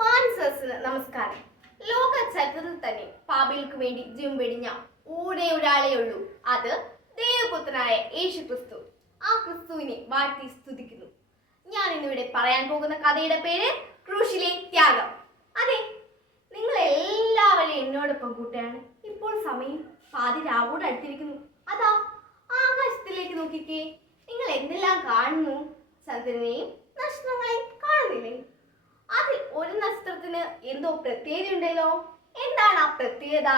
മാൻസസിന് നമസ്കാരം. ലോക ചരിത്രത്തിൽ തന്നെ പാപികൾക്ക് വേണ്ടി ജീവൻ വെടിഞ്ഞ ഒരേ ഒരാളേ ഉള്ളൂ. അത് ദൈവപുത്രനായ യേശു ക്രിസ്തു. ആ ക്രിസ്തുവിനെ വാഴ്ത്തി സ്തുതിക്കുന്നു. ഞാൻ ഇന്നിവിടെ പറയാൻ പോകുന്ന കഥയുടെ പേര് ക്രൂശിലെ ത്യാഗം. അതെ, നിങ്ങൾ എല്ലാവരും എന്നോടൊപ്പം കൂട്ടുകയാണ്. ഇപ്പോൾ സമയം പാതിരാവോട് അടുത്തിരിക്കുന്നു. അതാ ആകാശത്തിലേക്ക് നോക്കിക്കേ. നിങ്ങൾ എന്തെല്ലാം കാണുന്നു? ചന്ദ്രനെയും നക്ഷത്രങ്ങളെയും കാണുന്നില്ലേ? അതിൽ ഒരു നക്ഷത്രത്തിന് എന്തോ പ്രത്യേകത ഉണ്ടല്ലോ. എന്താണ് ആ പ്രത്യേകത?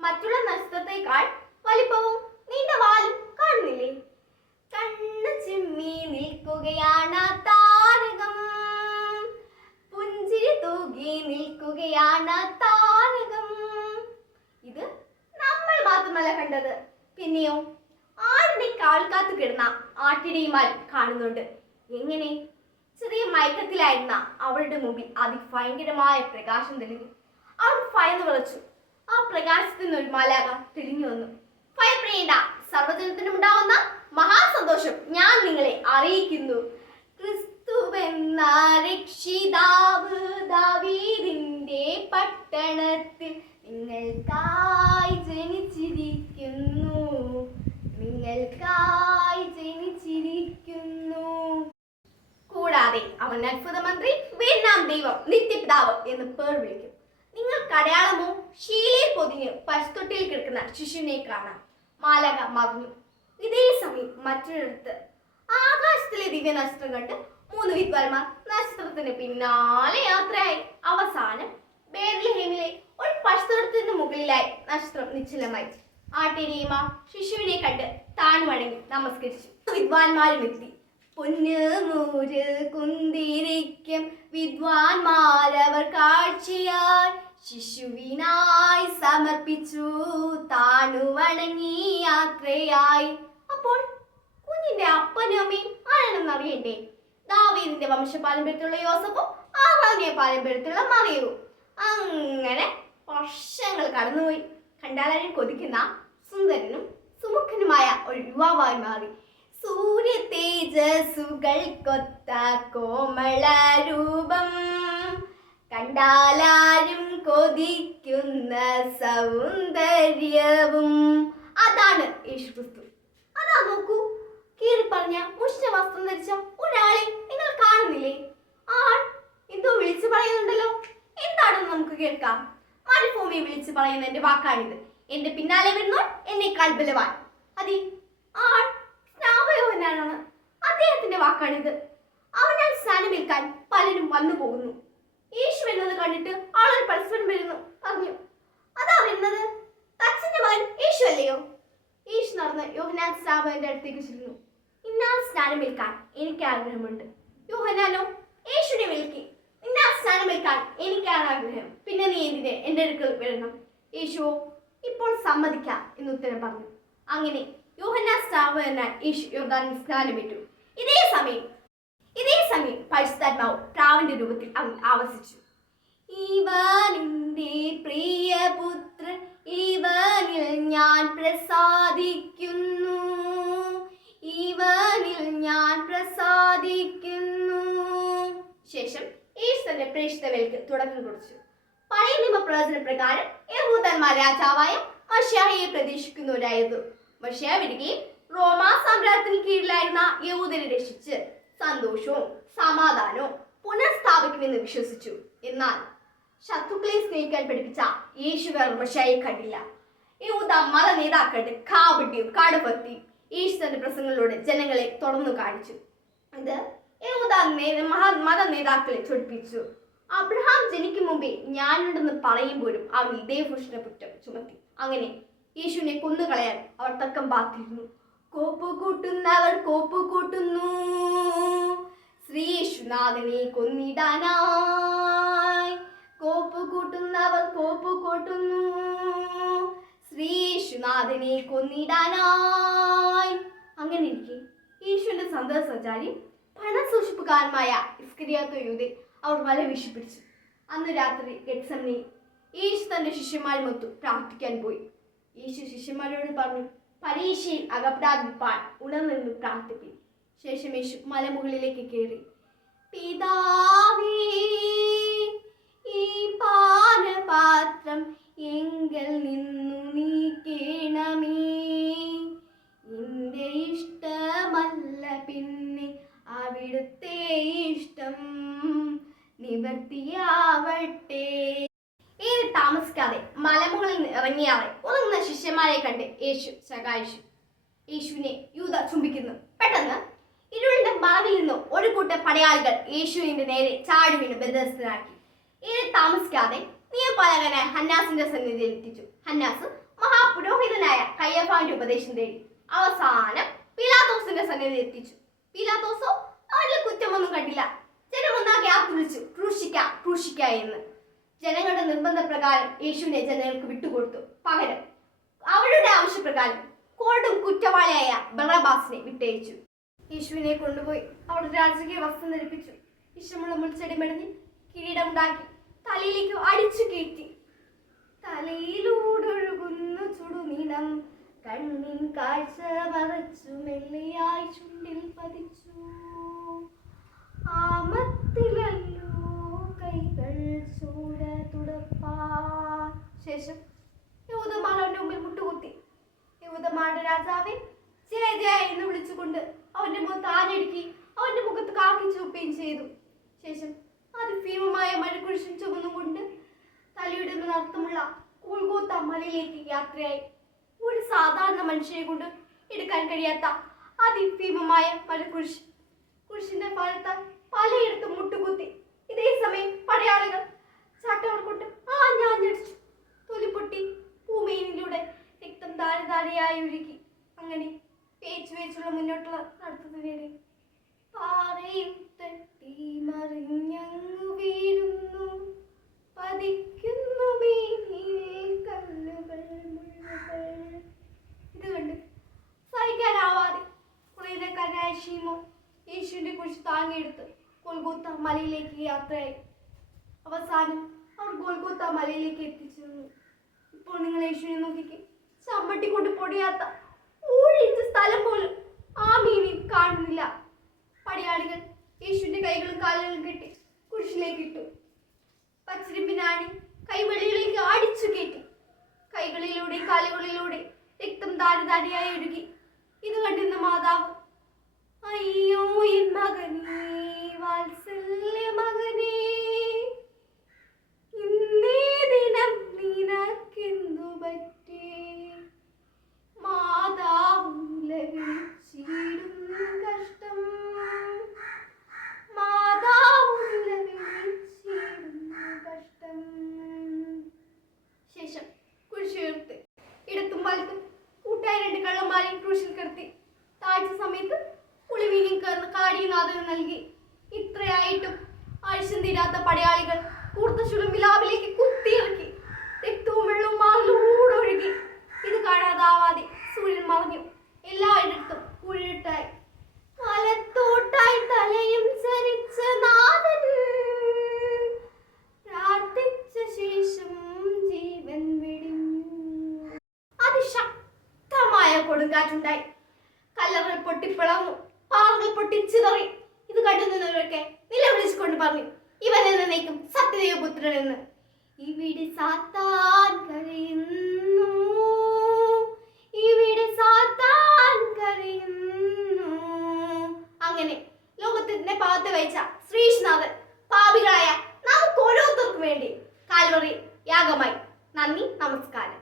മറ്റുള്ള നക്ഷത്രത്തെക്കാൾ വലിപ്പവും നീണ്ട വാലും കാണുന്നില്ലേ? കണ്ണു ചിമ്മി നിൽക്കുകയാണ് താരകം, പുഞ്ചിരി തൂകി നിൽക്കുകയാണ് താരകം. ഇത് നമ്മൾ മാത്രമല്ല കണ്ടത്, പിന്നെയോ ആരുടെ കാൽക്കാത്തു കിടന്ന ആട്ടിടയന്മാർ കാണുന്നുണ്ട്. എങ്ങനെ? ചെറിയ മയക്കത്തിലായിരുന്ന അവളുടെ മുമ്പിൽ അതിഭയങ്കരമായ പ്രകാശം തെളിഞ്ഞു. അവൾ ഭയന്ന് വിളച്ചു. ആ പ്രകാശത്തിൽ നിന്ന് ഒരു മാലാഖ തെളിഞ്ഞു വന്നു. ഭയപ്പെടേണ്ട, സർവ്വജനത്തിനും ഉണ്ടാവുന്ന മഹാസന്തോഷം ഞാൻ നിങ്ങളെ അറിയിക്കുന്നു. ക്രിസ്തുവെന്ന രക്ഷിതാവ് ദാവീദിന്റെ പട്ടണത്തിൽ നിങ്ങൾക്കായി ജനിച്ചിരിക്കുന്നു, നിങ്ങൾക്കായി ജനിച്ചിരിക്കുന്നു. കൂടാതെ അവൻ അത്ഭുത മന്ത്രി, വീരനാം ദൈവം, നിത്യപിതാവ് എന്ന് പേർ വിളിക്കും. നിങ്ങൾക്ക് അടയാളമോ ശീലയിൽ പൊതിഞ്ഞ് പശുത്തൊട്ടിയിൽ കിടക്കുന്ന ശിശുവിനെ കാണാം. മാലാഖ മറഞ്ഞു. ഇതേ സമയം മറ്റൊരിടത്ത് ആകാശത്തിലെ ദിവ്യ നക്ഷത്രം കണ്ട് 3 വിദ്വാൻമാർ നക്ഷത്രത്തിന് പിന്നാലെ യാത്രയായി. അവസാനം ബേത്ലഹേമിലെ ഒരു പശുത്തൊഴുത്തിന് മുകളിലായി നക്ഷത്രം നിശ്ചലമായി. ആട്ടിടയന്മാർ ശിശുവിനെ കണ്ട് താഴ്വണങ്ങി നമസ്കരിച്ചു. വിദ്വാൻമാരും എത്തി. പൊന്ന് മൂര് കുന്തിരിക്കും വിദ്വാൻമാരവർ കാഴ്ചയായി ശിശുവിനായി സമർപ്പിച്ചു, താണു വണങ്ങി യാത്രയായി. അപ്പോൾ കുഞ്ഞിന്റെ അപ്പനും അമ്മയും ആരാണെന്ന് അറിയണ്ടേ? ദാവീദിന്റെ വംശപാരമ്പര്യത്തിലുള്ള യോസഫും ആഹാറിന്റെ പാരമ്പര്യത്തിലുള്ള മറിയവും. അങ്ങനെ വർഷങ്ങൾ കടന്നുപോയി. കണ്ടാലും കൊതിക്കുന്ന സുന്ദരനും സുമുഖനുമായ ഒരു യുവാവായി മാറി. സൂര്യ തേജസ്സുകൾക്കൊത്ത കോമള രൂപം, കണ്ടാലാരും കൊതിക്കുന്ന സൗന്ദര്യവും. അതാണ് യേശുക്രിസ്തു. അതാ നോക്കൂ, കീറി പറഞ്ഞ മുഷ്ണ വസ്ത്രം ധരിച്ച ഒരാളെ നിങ്ങൾ കാണുന്നില്ലേ? ആൾ എന്തോ വിളിച്ചു പറയുന്നുണ്ടല്ലോ. എന്താണെന്ന് നമുക്ക് കേൾക്കാം. മരുഭൂമി വിളിച്ചു പറയുന്ന എന്റെ വാക്കാണിത്. എന്റെ പിന്നാലെ വരുന്നു എന്നേക്കാൾ ബലവാൻ. അതെ, ആൾ യോഹന്നാനാണ്. അദ്ദേഹത്തിന്റെ വാക്കാണിത്. അവനാൽ സ്നാനമേൽക്കാൻ പലരും വന്നു പോകുന്നു. യേശു വരുന്നത് കണ്ടിട്ട് ആളുകൾ പരസ്പരം വരുന്നു പറഞ്ഞു, അതാ വരുന്നത്, തച്ചന്റെ മകൻ യേശു അല്ലയോ? യേശു നടന്ന് യോഹന്നാൻ സ്നാപകന്റെ അടുത്തേക്ക് ചെല്ലുന്നു. ഇന്നാൾ സ്നാനമേൽക്കാൻ എനിക്ക് ആഗ്രഹമുണ്ട്. യോഹന്നാനോ യേശുവിനെ വിളിക്കി, ഇന്നാൾ സ്നാനമേൽക്കാൻ എനിക്കാണ് ആഗ്രഹം. പിന്നെ നീ എന്തിന് എന്റെ അടുക്കൽ വരണം? യേശുവോ ഇപ്പോൾ സമ്മതിക്കാം എന്ന് ഉത്തരം പറഞ്ഞു. അങ്ങനെ യോഹന്നാൻ സ്നാപകനാൽ യേശു യോർദാനിൽ സ്നാനമേറ്റു. ഇതേ സമയം പരിശുദ്ധാത്മാവ് പ്രാവിന്റെ രൂപത്തിൽ അവൻ ആവസിച്ചു. ഇവനെന്റെ പ്രിയപുത്രൻ, ഇവനിൽ ഞാൻ പ്രസാദിക്കുന്നു, ഇവനിൽ ഞാൻ പ്രസാദിക്കുന്നു. ശേഷം യേശു തന്റെ പ്രേക്ഷിതവേൽക്ക് തുടക്കം കുറിച്ചു. പഴയ നിയമ പ്രവചന പ്രകാരം യഹൂദന്മാർ രാജാവായ മശിഹായെ പ്രതീക്ഷിക്കുന്നവരായിരുന്നു. മശിഹ വരികയും റോമാ സാമ്രാജ്യത്തിന് കീഴിലായിരുന്ന യഹൂദരെ രക്ഷിച്ച് സന്തോഷവും സമാധാനവും പുനഃസ്ഥാപിക്കുമെന്ന് വിശ്വസിച്ചു. എന്നാൽ ശത്രുക്കളെ സ്നേഹിക്കാൻ പഠിപ്പിച്ച യേശു മശിഹയെ കണ്ടില്ല. യഹൂദ മത നേതാക്കളുടെ കാപട്യവും കടുഭക്തിയും യേശു തന്റെ പ്രസംഗങ്ങളിലൂടെ ജനങ്ങളെ തുറന്നു കാണിച്ചു. ഇത് യഹൂദ മത നേതാക്കളെ ചൊടിപ്പിച്ചു. അബ്രഹാം ജനിക്കും മുമ്പേ ഞാനുണ്ടെന്ന് പറയുമ്പോഴും അവൻ ദൈവപുരുഷനെ കുറ്റം ചുമത്തി. അങ്ങനെ യേശുവിനെ കൊന്നുകളയാൻ അവർ തക്കം പാർത്തിരുന്നു. കോപ്പ് കൂട്ടുന്നവർ കോപ്പ് കൂട്ടുന്നു, ശ്രീ യേശുനാഥനെ കൊന്നിടാനായി. കോപ്പ് കൂട്ടുന്നവർ കോപ്പ് കൂട്ടുന്നു, ശ്രീ യേശുനാഥനെ കൊന്നിടാനായി. അങ്ങനെ ഇരിക്കെ യേശുവിന്റെ സന്തത സഞ്ചാരി പണം സൂക്ഷിപ്പുകാരനായ ഇസ്കരിയോത്ത് യൂദയെ അവർ വല വീശി പിടിച്ചു. അന്ന് രാത്രി ഗെത്സമനയിൽ യേശു തന്റെ ശിഷ്യന്മാരുമൊത്തു പ്രാർത്ഥിക്കാൻ പോയി. യേശു ശിഷ്യന്മാരോട് പറഞ്ഞു, പരീക്ഷയിൽ അകപ്പെടാതിരിപ്പാൻ ഉണർന്നു പ്രാർത്ഥിപ്പിൻ. ശേഷം യേശു മലമുകളിലേക്ക് കയറി, പിതാവേ ഉറങ്ങിയാറെ. ഉറങ്ങുന്ന ശിഷ്യന്മാരെ കണ്ട് യേശു ശകാരിച്ചു. യേശുവിനെ യൂദ ചുംബിക്കുന്നു. പെട്ടെന്ന് ഇരുളിന്റെ മറവിൽ നിന്ന് ഒരു കൂട്ടം പടയാളികൾ യേശുവിന്റെ നേരെ ചാടി വീണ് ബന്ധനസ്ഥനാക്കി. ഏറെ താമസിക്കാതെ നിയമപാലകനായ ഹന്നാസിന്റെ സന്നിധിയിൽ എത്തിച്ചു. ഹന്നാസ് മഹാപുരോഹിതനായ കയ്യഫാവിന്റെ ഉപദേശം തേടി. അവസാനം പീലാത്തോസിന്റെ സന്നിധിയിൽ എത്തിച്ചു. പീലാത്തോസോ അവരിൽ കുറ്റമൊന്നും കണ്ടില്ല. ജനമൊന്നാകെ ആക്രമിച്ചു, ക്രൂശിക്ക ക്രൂശിക്ക എന്ന്. ജനങ്ങളുടെ നിർബന്ധപ്രകാരം യേശുവിനെ ജനങ്ങൾക്ക് വിട്ടുകൊടുത്തു. പകരം അവരുടെ ആവശ്യപ്രകാരം കോടും കുറ്റവാളിയായ ബറബ്ബാസിനെ വിട്ടയച്ചു. യേശുവിനെ കൊണ്ടുപോയി അവർ രാജകീയ വസ്ത്രം ധരിപ്പിച്ചു. ഇഷ്ടമുള്ള മുൾച്ചെടി മെടഞ്ഞ് കിരീടമുണ്ടാക്കി തലയിലേക്ക് അടിച്ചു കയറ്റി. തലയിലൂടൊഴുകുന്നു ചുടുനീണം, കണ്ണിൻ കാഴ്ച മറച്ചു മെല്ലെയായി ചുണ്ടിൽ പതിച്ചു. ആമത്തിലല്ലോ കൈകൾ ചൂട തുടപ്പാ. ശേഷം യഹൂദന്മാർ അവന്റെ മുമ്പിൽ മുട്ടുകുത്തി. യഹൂദന്മാരുടെ രാജാവെ ജയ ജയ എന്ന് വിളിച്ചുകൊണ്ട് അവന്റെ മുഖത്ത് ആഞ്ഞടിക്കി അവന്റെ മുഖത്ത് കാക്കി ചുവപ്പുകയും ചെയ്തു. ശേഷം അതിഭീമമായ മരക്കുരിശും ചുമന്നുകൊണ്ട് തലയുടെ അർത്ഥമുള്ള ഗോൽഗോത്ത മലയിലേക്ക് യാത്രയായി. ഒരു സാധാരണ മനുഷ്യനെ കൊണ്ട് എടുക്കാൻ കഴിയാത്ത അതിഭീമമായ മരക്കുരിശ്. കുരിശിന്റെ ഭാരത്താൽ പലയിടത്തും മുട്ടുകുത്തി. ഇതേ സമയം പടയാളികൾ ചാട്ടകൾ കൊണ്ട് ആഞ്ഞടിച്ചു. തൊലിപ്പൊട്ടി ഭൂമിയിലൂടെ രക്തം ധാരധാരയായി ഒഴുകി. അങ്ങനെ വേച്ചുള്ള മുന്നോട്ടുള്ള നടത്തത്തിനിടെ പാറയിൽ തട്ടി മറിഞ്ഞങ്ങു വീഴുന്നു, പതിക്കുന്നു മീനിൽ കല്ലുകൾ മുള്ളുകൾ. ഇത് കണ്ട് സഹിക്കാനാവാതെ കുറേക്കാരനായ ഷീമോ യേശുവിന്റെ കുരിശ് താങ്ങിയെടുത്ത് ഗോൽഗോത്ത മലയിലേക്ക് യാത്രയായി. അവസാനം അവർ ഗോൽഗോത്ത മലയിലേക്ക് എത്തിച്ചേർന്നു. ഇപ്പോൾ നിങ്ങൾ യേശുവിനെ നോക്കിക്കേ. ചമ്മട്ടി കൊണ്ട് പൊടിയാത്ത 1 ഇഞ്ച് സ്ഥലം പോലും ആ മീനിൽ കാണുന്നില്ല. പടയാളികൾ യേശുവിന്റെ കൈകളും കാലുകളും കെട്ടി കുരിശിലേക്ക് ഇട്ടു. പച്ചിരിമ്പിനാണി കൈവെളിയിലേക്ക് അടിച്ചു കയറ്റി. കൈകളിലൂടെ കാലുകളിലൂടെ രക്തം ധാരധാരയായി ഒഴുകി. ഇത് കണ്ടിരുന്ന മാതാവ്, അയ്യോ എൻ മകനേ, വാത്സല്യ മകനേ, ഇന്നേ ദിനം നിനക്കെന്തു പറ്റി? മാതാവും ലഭിച്ചിടുന്നു കഷ്ടം, മാതാവും ലഭിച്ചിടുന്നു കഷ്ടം. ശേഷം കുരിശുയർത്തി ഇടത്തും വലത്തും കൂട്ടായ 2 കള്ളന്മാരെയും ക്രൂശിൽ കിടത്തി. താഴ്ച സമയത്ത് കുളിവീനും കാടിനാഥന് നൽകി. ഇത്രയായിട്ടും ആവശ്യം തീരാത്ത പടയാളികൾ കൂർത്ത ചുടും വിലാപിലേക്ക് കുത്തിയിറക്കി. രക്തവും വെള്ളവും മാറിലൂടെ ഒഴുകി. ഇത് കാണാതാവാതെ സൂര്യൻ മറഞ്ഞു. എല്ലായിടത്തും കുഴിട്ടായി. വലത്തോട്ടായി തലയും ചരിച്ച നാഥൻ പ്രാർത്ഥിച്ച ശേഷം ജീവൻ വെടിഞ്ഞു. അതിശക്തമായ കൊടുങ്കാറ്റുണ്ടായി. കല്ലറകൾ പൊട്ടിപ്പിളർന്നു, പാറകൾ പൊട്ടിച്ചിതറി. ഇത് കണ്ടു നിന്നവരൊക്കെ നിലവിളിച്ചുകൊണ്ട് പറഞ്ഞു, ഇവൻ എന്നേക്കും സത്യദൈവപുത്രൻ എന്ന്. ഇവിടെ സാത്താൻ കരയുന്നു, ഇവിടെ സാത്താൻ കരയുന്നു. അങ്ങനെ ലോകത്തിന്റെ പാകത്ത് വഹിച്ച ശ്രീനാഥൻ പാപികളായ നമുക്ക് ഓരോരുത്തർക്കും വേണ്ടി കാൽവറി യാഗമായി. നന്ദി, നമസ്കാരം.